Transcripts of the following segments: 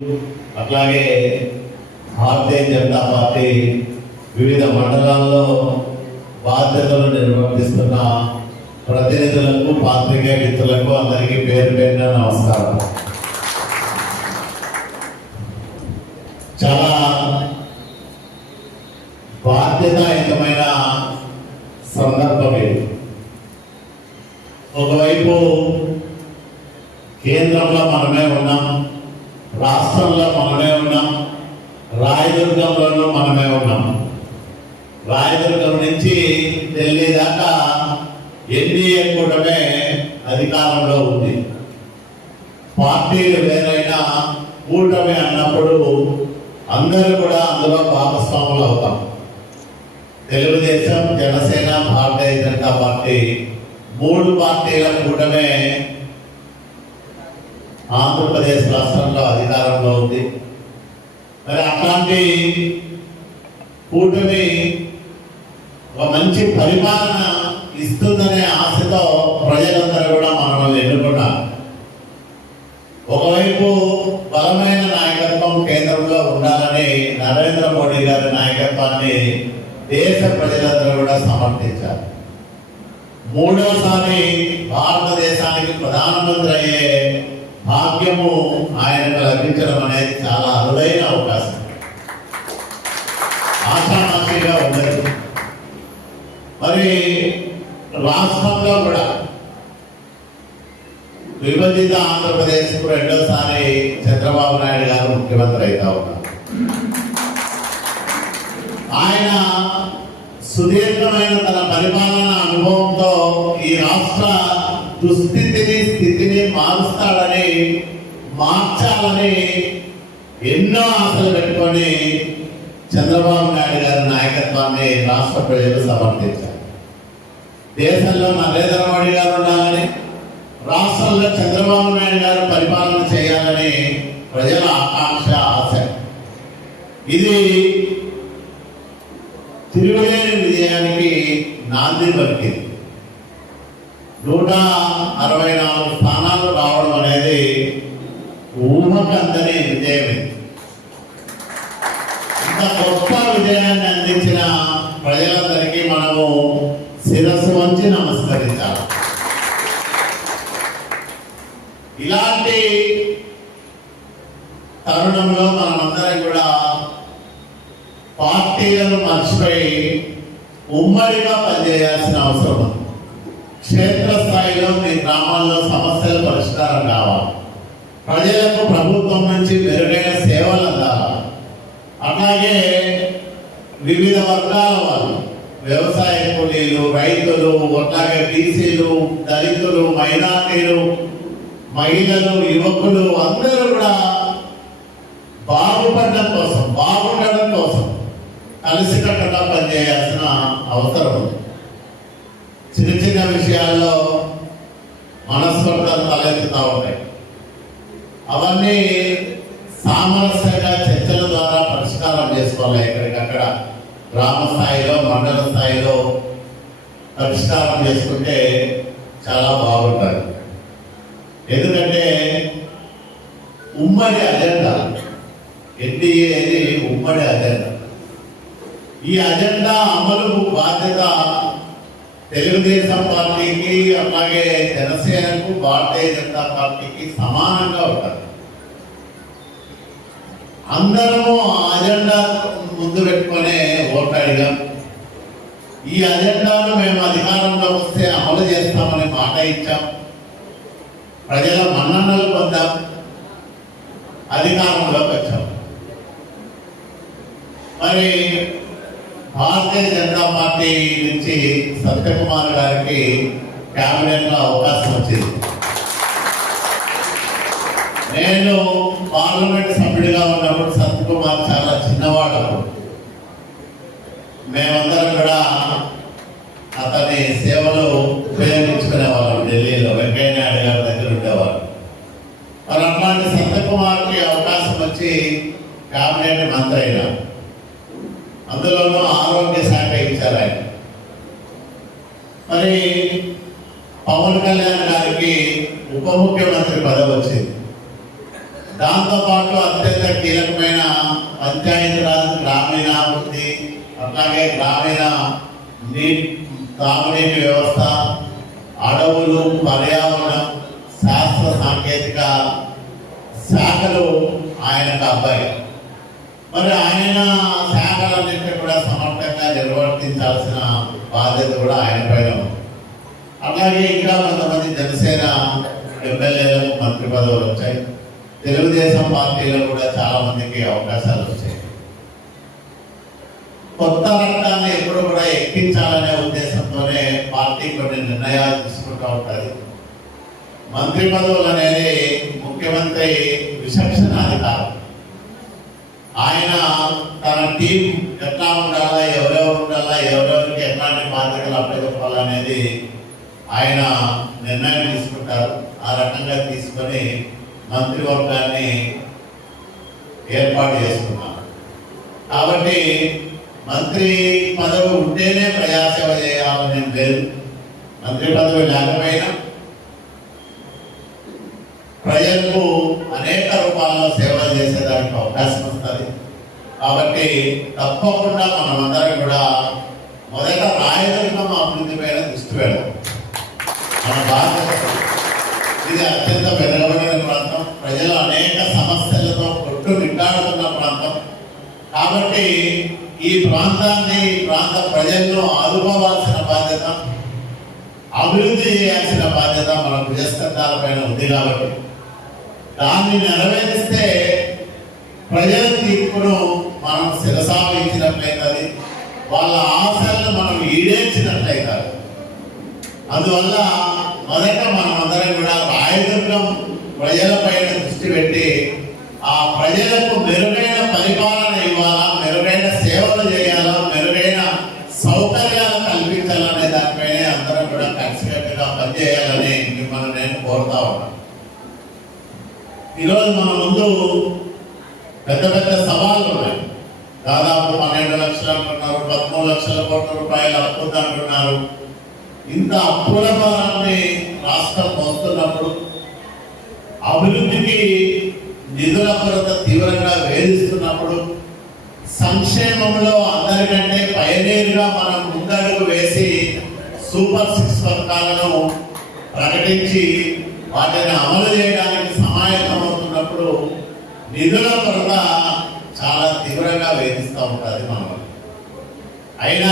అట్లాగే భారతీయ జనతా పార్టీ వివిధ మండలాల్లో బాధ్యతలు నిర్వర్తిస్తున్న ప్రతినిధులకు పాత్రికే మిత్రులకు అందరికీ పేరు పేరున నమస్కారం. చాలా బాధ్యతాయుతమైన సందర్భం ఇది. ఒకవైపు కేంద్రంలో మనమే ఉన్నాం. రాష్ట్రంలో మనమే ఉన్నాం రాయదుర్గంలోనూ మనమే ఉన్నాం. రాయదుర్గం నుంచి ఢిల్లీ దాకా ఎన్డీఏ కూటమే అధికారంలో ఉంది. పార్టీలు వేరైనా కూటమి అన్నప్పుడు అందరూ కూడా అందులో భాగస్వాములు అవుతాం. తెలుగుదేశం జనసేన భారతీయ జనతా పార్టీ మూడు పార్టీల కూటమే ఆంధ్రప్రదేశ్ రాష్ట్రంలో అధికారంలో ఉంది. మరి అట్లాంటి కూటమి ఒక మంచి పరిపాలన ఇస్తుందనే ఆశతో ప్రజలందరూ కూడా మనల్ని ఎన్నుకున్నారు ఒకవైపు బలమైన నాయకత్వం కేంద్రంలో ఉండాలని నరేంద్ర మోడీ గారి నాయకత్వాన్ని దేశ ప్రజలందరూ కూడా సమర్థించారు. మూడోసారి భారతదేశానికి ప్రధానమంత్రి అయ్యే భాగ్యము ఆయనకు లభించడం అనేది చాలా అరుదైన అవకాశం. ఆశామాషిగా ఉండదు మరి రాష్ట్రంలో కూడా విభజిత ఆంధ్రప్రదేశ్ రెండోసారి చంద్రబాబు నాయుడు గారు ముఖ్యమంత్రి అవుతా ఉన్నారు. ఆయన సుదీర్ఘమైన తన పరిపాలన అనుభవంతో ఈ రాష్ట్ర దుస్థితిని స్థితిని మారుస్తాడని మార్చాలని ఎన్నో ఆశలు పెట్టుకొని చంద్రబాబు నాయుడు గారి నాయకత్వాన్ని రాష్ట్ర ప్రజలు సమర్థించారు దేశంలో నరేంద్ర మోడీ గారు ఉండాలని రాష్ట్రంలో చంద్రబాబు నాయుడు గారు పరిపాలన చేయాలని ప్రజల ఆకాంక్ష ఆశ. ఇది తిరుగులేని విజయానికి నాంది పలికింది. నూట అరవై నాలుగు స్థానాలు రావడం అనేది ఊహకందని విజయమే. ఇంత గొప్ప విజయాన్ని అందించిన ప్రజలందరికీ మనము శిరస్సు వంచి నమస్కరించాలి. ఇలాంటి తరుణంలో మనమందరం కూడా పార్టీలను మర్చిపోయి ఉమ్మడిగా పనిచేయాల్సిన అవసరం ఉంది. క్షేత్రస్థాయిలో మీ గ్రామాల్లో సమస్యల పరిష్కారం కావాలి. ప్రజలకు ప్రభుత్వం నుంచి మెరుగైన సేవలు అందాలి. అలాగే వివిధ వర్గాల వాళ్ళు వ్యవసాయ కూలీలు రైతులు అట్లాగే బీసీలు దళితులు మైనార్టీలు మహిళలు యువకులు అందరూ కూడా బాగుపడడం కోసం బాగుండడం కోసం కలిసికట్టుగా పనిచేయాల్సిన అవసరం ఉంది. చిన్న చిన్న విషయాల్లో మనస్పర్ధలు తలెత్తుతూ ఉంటాయి. అవన్నీ సామరస్యంగా చర్చల ద్వారా పరిష్కారం చేసుకోవాలి. ఎక్కడికక్కడ గ్రామ స్థాయిలో మండల స్థాయిలో పరిష్కారం చేసుకుంటే చాలా బాగుంటుంది. ఎందుకంటే ఉమ్మడి అజెండా ఎన్డీఏ అనేది ఉమ్మడి అజెండా. ఈ అజెండా అమలు బాధ్యత తెలుగుదేశం పార్టీకి అలాగే జనసేనకు భారతీయ జనతా పార్టీకి సమానంగా ఉంటారు. అందరము ఆ అజెండా ముందు పెట్టుకునే ఓటాడిగా ఈ అజెండాను మేము అధికారంలో వస్తే అమలు చేస్తామని మాట ఇచ్చాం. ప్రజల మన్ననలు పొందాం. అధికారంలోకి వచ్చాం. మరి భారతీయ జనతా పార్టీ నుంచి సత్యకుమార్ గారికి క్యాబినెట్లో అవకాశం వచ్చింది. నేను పార్లమెంట్ సభ్యుడిగా ఉన్నప్పుడు సత్యకుమార్ చాలా చిన్నవాడు. మేమందరం కూడా అతని సేవలు ఉపయోగించుకునే వాళ్ళం ఢిల్లీలో వెంకయ్య నాయుడు గారి దగ్గర ఉండేవారు మరి అట్లాంటి సత్యకుమార్కి అవకాశం వచ్చి క్యాబినెట్ మంత్రి అయినా. అందులోనూ ఆరోగ్య శాఖ ఇచ్చారు ఆయన. మరి పవన్ కళ్యాణ్ గారికి ఉప ముఖ్యమంత్రి పదవి వచ్చింది. దాంతోపాటు అత్యంత కీలకమైన పంచాయతీరాజ్ గ్రామీణాభివృద్ధి అట్లాగే గ్రామీణ నీటి తాగునీటి వ్యవస్థ అడవులు పర్యావరణం శాస్త్ర సాంకేతిక శాఖలు ఆయనకు అబ్బాయి. మరి ఆయన శాఖలన్నింటినీ కూడా సమర్థంగా నిర్వర్తించాల్సిన బాధ్యత కూడా ఆయన పైన అలాగే ఇంకా కొంతమంది జనసేన ఎమ్మెల్యేలకు మంత్రి పదవులు వచ్చాయి. తెలుగుదేశం పార్టీలో కూడా చాలా మందికి అవకాశాలు వచ్చాయి. కొత్త రక్తాన్ని ఎప్పుడు కూడా ఎక్కించాలనే ఉద్దేశంతోనే పార్టీ కొన్ని నిర్ణయాలు తీసుకుంటూ ఉంటుంది మంత్రి పదవులు అనేది ముఖ్యమంత్రి విచక్షణ అధికారం ఆయన తన టీం ఎట్లా ఉండాలా ఎవరెవరు ఉండాలా ఎవరెవరికి ఎట్లాంటి బాధ్యతలు అప్పచెప్పాలనేది ఆయన నిర్ణయం తీసుకుంటారు. ఆ రకంగా తీసుకొని మంత్రివర్గాన్ని ఏర్పాటు చేసుకున్నారు. కాబట్టి మంత్రి పదవి ఉంటేనే ప్రజాసేవ చేయాలని లేదు. మంత్రి పదవి లేకపోయినా ప్రజలకు అనేక రూపాల్లో సేవలు చేసేదానికి అవకాశం కాబట్టి తప్పకుండా మనమందరం కూడా మొదట రాయదుర్గం అభివృద్ధి పైన దృష్టి పెడదాం. మన భారత ఇది అత్యంత వెలువడిన ప్రాంతం. ప్రజలు అనేక సమస్యలతో కొట్టు నిట్టాడుతున్న ప్రాంతం. కాబట్టి ఈ ప్రాంతాన్ని ఈ ప్రాంత ప్రజలను ఆదుకోవాల్సిన బాధ్యత అభివృద్ధి చేయాల్సిన బాధ్యత మన భుజస్కంధాల పైన ఉంది కాబట్టి. దాన్ని నెరవేరిస్తే ప్రజల తీర్పును మనం శిరసావించినట్లయితుంది వాళ్ళ ఆశలను మనం ఈడేర్చినట్లయితుంది. అందువల్ల మొదట మనం అందరం కూడా రాయదుర్గం ప్రజలపైన దృష్టి పెట్టి ఆ ప్రజలకు మెరుగైన పరిపాలన ఇవ్వాలా మెరుగైన సేవలు చేయాలా మెరుగైన సౌకర్యాలు కల్పించాలనే దానిపైనే అందరం కూడా కలిసికట్టుగా పనిచేయాలని మిమ్మల్ని నేను కోరుతా ఉన్నాను ఈరోజు మన ముందు పెద్ద పెద్ద సవాళ్ళు ఉన్నాయి దాదాపు పన్నెండు లక్షలు అంటున్నారు పదమూడు లక్షల కోట్ల రూపాయలు అప్పు అంటున్నారు ఇంత అప్పుల భారాన్ని రాష్ట్రం మోస్తున్నప్పుడు అభివృద్ధికి నిధుల కొరత తీవ్రంగా వేధిస్తున్నప్పుడు సంక్షేమంలో అందరికంటే పయనీరుగా మనం ముందడుగు వేసి సూపర్ సిక్స్ పథకాలను ప్రకటించి వాటిని అమలు చేయడానికి సమాయత్తమవుతున్నప్పుడు నిధుల కొరత చాలా తీవ్రంగా వేధిస్తూ ఉంటుంది మనం అయినా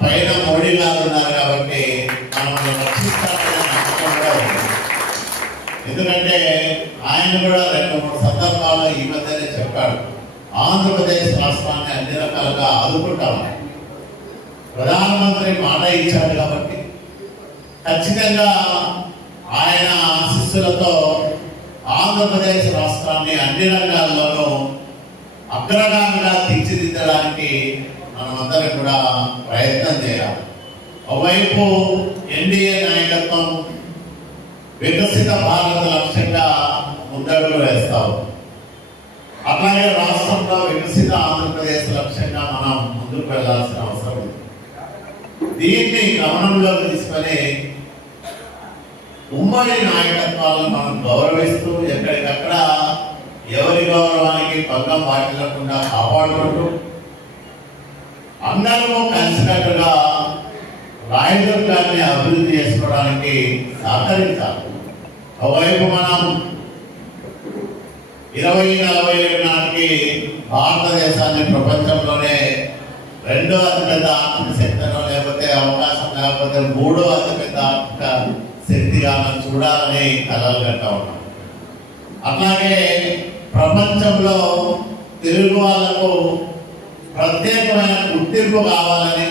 పైన మోడీ గారు ఉన్నారు కాబట్టి మనం రక్షిస్తామనే నమ్మకం కూడా ఉంది. ఎందుకంటే ఆయన కూడా రెండు మూడు సందర్భాల్లో ఈ మధ్యనే చెప్పాడు. ఆంధ్రప్రదేశ్ రాష్ట్రాన్ని అన్ని రకాలుగా ఆదుకుంటామని ప్రధానమంత్రి మాట ఇచ్చాడు కాబట్టి ఖచ్చితంగా ఆయన ఆశీస్సులతో ఆంధ్రప్రదేశ్ రాష్ట్రాన్ని అన్ని రంగాల్లోనూ అగ్రగామిగా తీర్చిదిద్దడానికి మనమందరం కూడా ప్రయత్నం చేయాలి. ఒకవైపు ఎన్డీఏ నాయకత్వం వికసిత భారత లక్ష్యంగా ముందడుగు వేస్తాం అట్లాగే రాష్ట్రంలో వికసిత ఆంధ్రప్రదేశ్ లక్ష్యంగా మనం ముందుకు వెళ్ళాల్సిన అవసరం ఉంది. దీన్ని గమనంలోకి తీసుకొని ఉమ్మడి నాయకత్వాలను మనం గౌరవిస్తూ ఎక్కడికక్కడ ఎవరి గౌరవానికి భంగం వాటిల్లకుండా కాపాడుకుంటూ అందరము కలిసినట్టుగా రాయదుర్గాన్ని అభివృద్ధి చేసుకోవడానికి సహకరించాలి. ఒకవైపు మనం ఇరవై నలభై ఏడు నాటికి భారతదేశాన్ని ప్రపంచంలోనే రెండో అతిపెద్ద ఆర్థిక శక్తిలో లేకపోతే అవకాశం లేకపోతే మూడో అతిపెద్ద ఆర్థిక శక్తిగా మనం చూడాలని కలలు కట్టా ఉన్నాం. అట్లాగే ప్రపంచంలో తెలుగు వాళ్ళకు ప్రత్యేకమైన గుర్తింపు కావాలని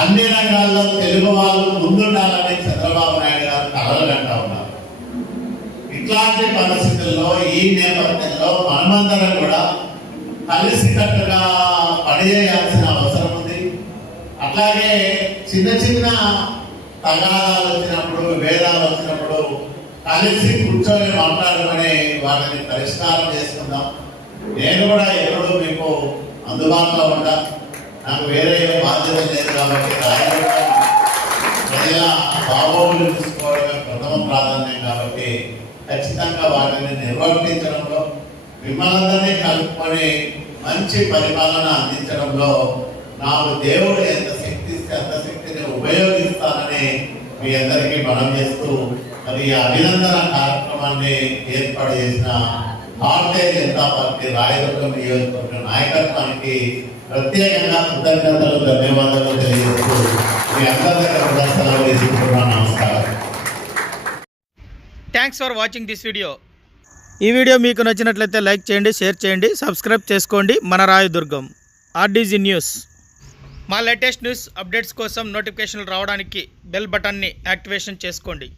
అన్ని రంగాల్లో తెలుగు వాళ్ళు ముందుండాలని చంద్రబాబు నాయుడు గారు కలలు కంటా ఉన్నారు. ఇట్లాంటి పరిస్థితుల్లో ఈ నేపథ్యంలో మనమందరం కూడా కలిసికట్టుగా పనిచేయాల్సిన అవసరం ఉంది. అట్లాగే చిన్న చిన్న తగాదాలు వచ్చినప్పుడు విభేదాలు వచ్చినప్పుడు కలిసి కూర్చొని మాట్లాడుకొని వాటిని పరిష్కారం చేసుకుందాం. నేను కూడా ఎప్పుడూ మీకు అందుబాటులో ఉంటా నాకు వేరే బాధ్యత లేదు కాబట్టి ప్రజల బాగోగులు తీసుకోవడమే ప్రథమ ప్రాధాన్యం కాబట్టి ఖచ్చితంగా వాటిని నిర్వర్తించడంలో మిమ్మల్ని కలుపుకొని మంచి పరిపాలన అందించడంలో నాకు దేవుడు ఎంత శక్తి ఇస్తే అంత శక్తిని ఉపయోగిస్తానని మీ అందరికీ మనం చేస్తూ మరి ఈ అభినందన కార్యక్రమాన్ని ఏర్పాటు చేసిన భారతీయ జనతా పార్టీ రాయదుర్గం నియోజకవర్గ నాయకత్వానికి ప్రత్యేకంగా కృతజ్ఞతలు ధన్యవాదాలు తెలియజేస్తూ మీ అందరి దగ్గర కూడా సెలవు తీసుకుంటున్నాను నమస్కారం. Thanks for watching this video ఈ వీడియో మీకు నచ్చినట్లయితే లైక్ చేయండి షేర్ చేయండి సబ్స్క్రైబ్ చేసుకోండి. మన రాయదుర్గం ఆర్డీజీ న్యూస్. మా లేటెస్ట్ న్యూస్ అప్డేట్స్ కోసం నోటిఫికేషన్లు రావడానికి బెల్ బటన్ని యాక్టివేషన్ చేసుకోండి.